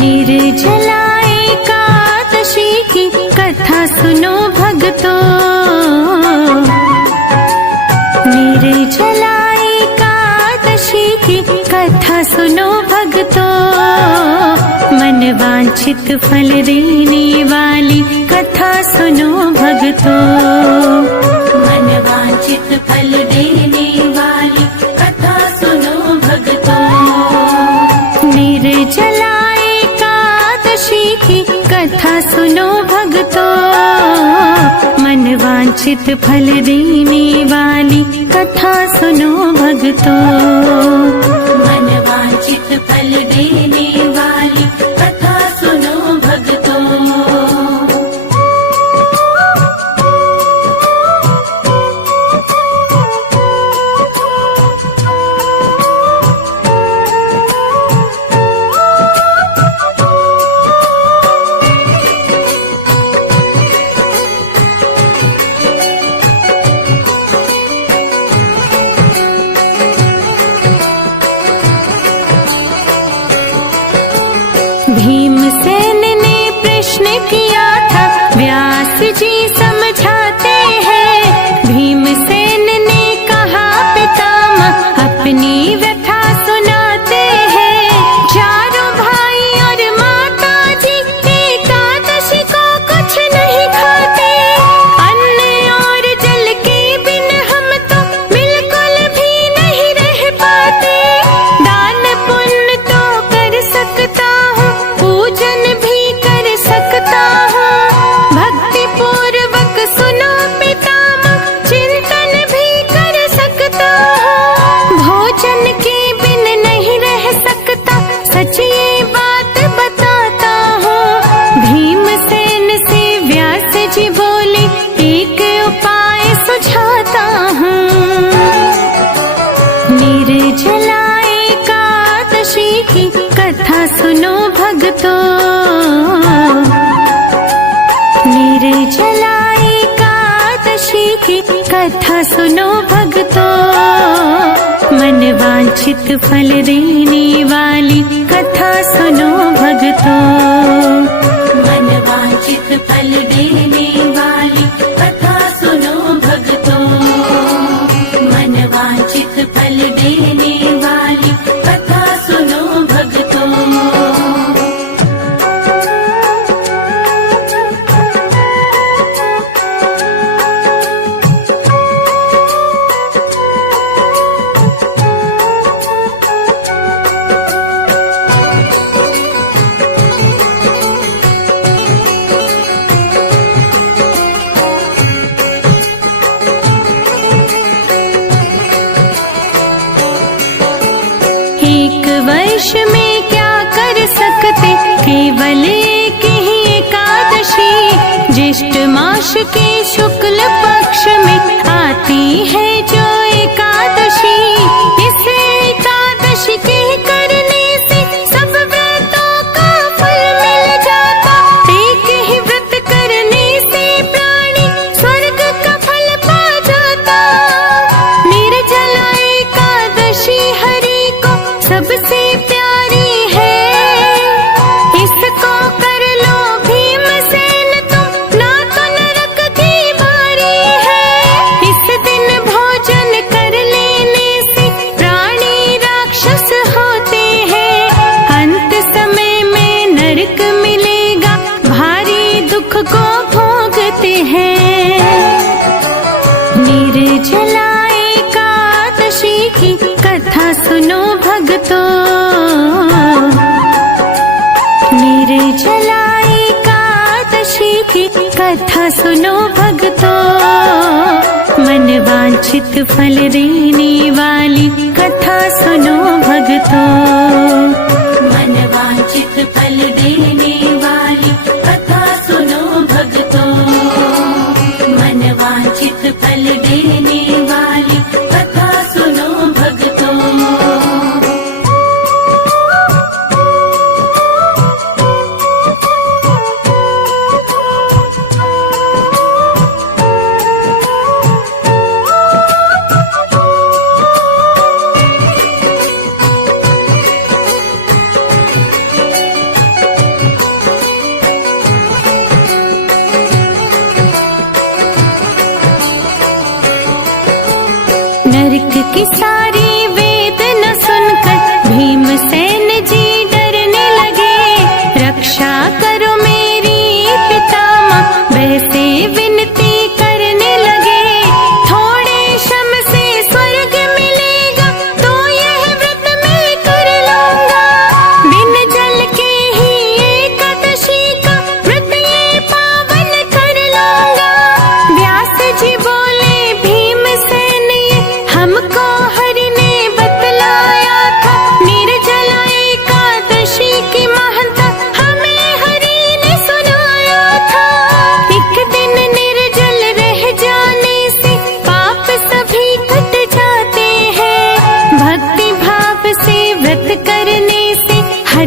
निर्जला एकादशी की कथा सुनो भक्तों। निर्जला एकादशी की कथा सुनो भक्तों। मन वांछित फल देने वाली कथा सुनो भक्तों। मन वांछित फल देने वाली कथा सुनो भक्तों। निर्जला एकादशी की कथा सुनो भक्तों। मन वांछित फल देने वाली कथा सुनो भक्तों। मन वांछित फल देने वाली कथा सुनो भक्तों। भीमसेन ने प्रश्न किया था, व्यास जी समझाते हैं। भीमसेन ने कहा पितामह अपनी व्यथा सुनाते हैं। चारों भाई और माता जी एकादशी को कुछ नहीं खाते। अन्न और जल के बिन हम तो बिल्कुल भी नहीं रह पाते। दान पुण्य तो कर सकता हूँ, पूजन भी कर सकता हूँ। भक्ति पूर्वक सुनो पितामह, चिंतन भी कर सकता हूँ। भोजन के बिन नहीं रह सकता, सच ये बात बताता हूँ। भीमसेन से व्यास जी बोले, एक उपाय सुझाता हूँ। निर्जला एकादशी की कथा सुनो भक्तों। निर्जला एकादशी की कथा सुनो भक्तों। मन वांछित फल देने वाली कथा सुनो भक्तों। मन वांछित फल देने वाली कथा सुनो भक्तों। मन वांछित फल देने वाली कथा सुनो भक्तों। एक वर्ष में क्या कर सकते, केवल एक ही एकादशी। ज्येष्ठ मास के शुक्ल पक्ष में आती है जो एकादशी। इस एकादशी के करने से सब व्रतों का फल मिल जाता। एक ही व्रत करने से प्राणी स्वर्ग का फल पा जाता। निर्जला एकादशी हरि को सबसे प्यारी है। इसको कर लो भीमसेन तुम, ना तो नरक की बारी है। इस दिन भोजन कर लेने से प्राणी राक्षस होते हैं। अंत समय में नरक मिलेगा, भारी दुख को भोगते हैं। निर्जला एकादशी की कथा सुनो भक्तों। निर्जला एकादशी की कथा सुनो भक्तों। मन वांछित फल देने वाली कथा सुनो भक्तों। मन वांछित फल देने वाली कथा सुनो भक्तों। मन वांछित फल देने वाली कथा सुनो भक्तों।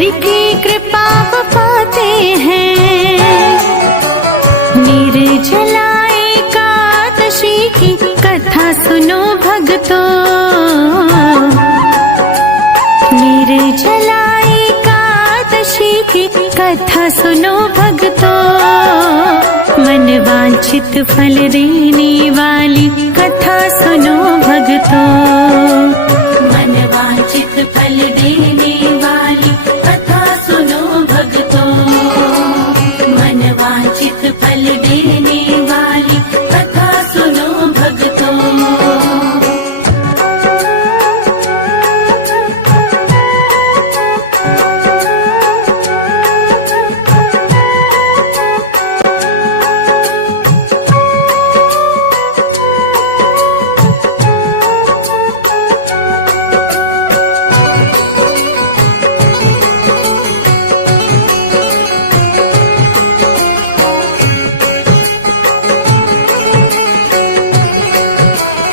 हरि की कृपा पाते हैं। निर्जला एकादशी की कथा सुनो भक्तों, निर्जला एकादशी की कथा सुनो भक्तों, मन वांछित फल देने वाली कथा सुनो भक्तों, मन वांछित फल देने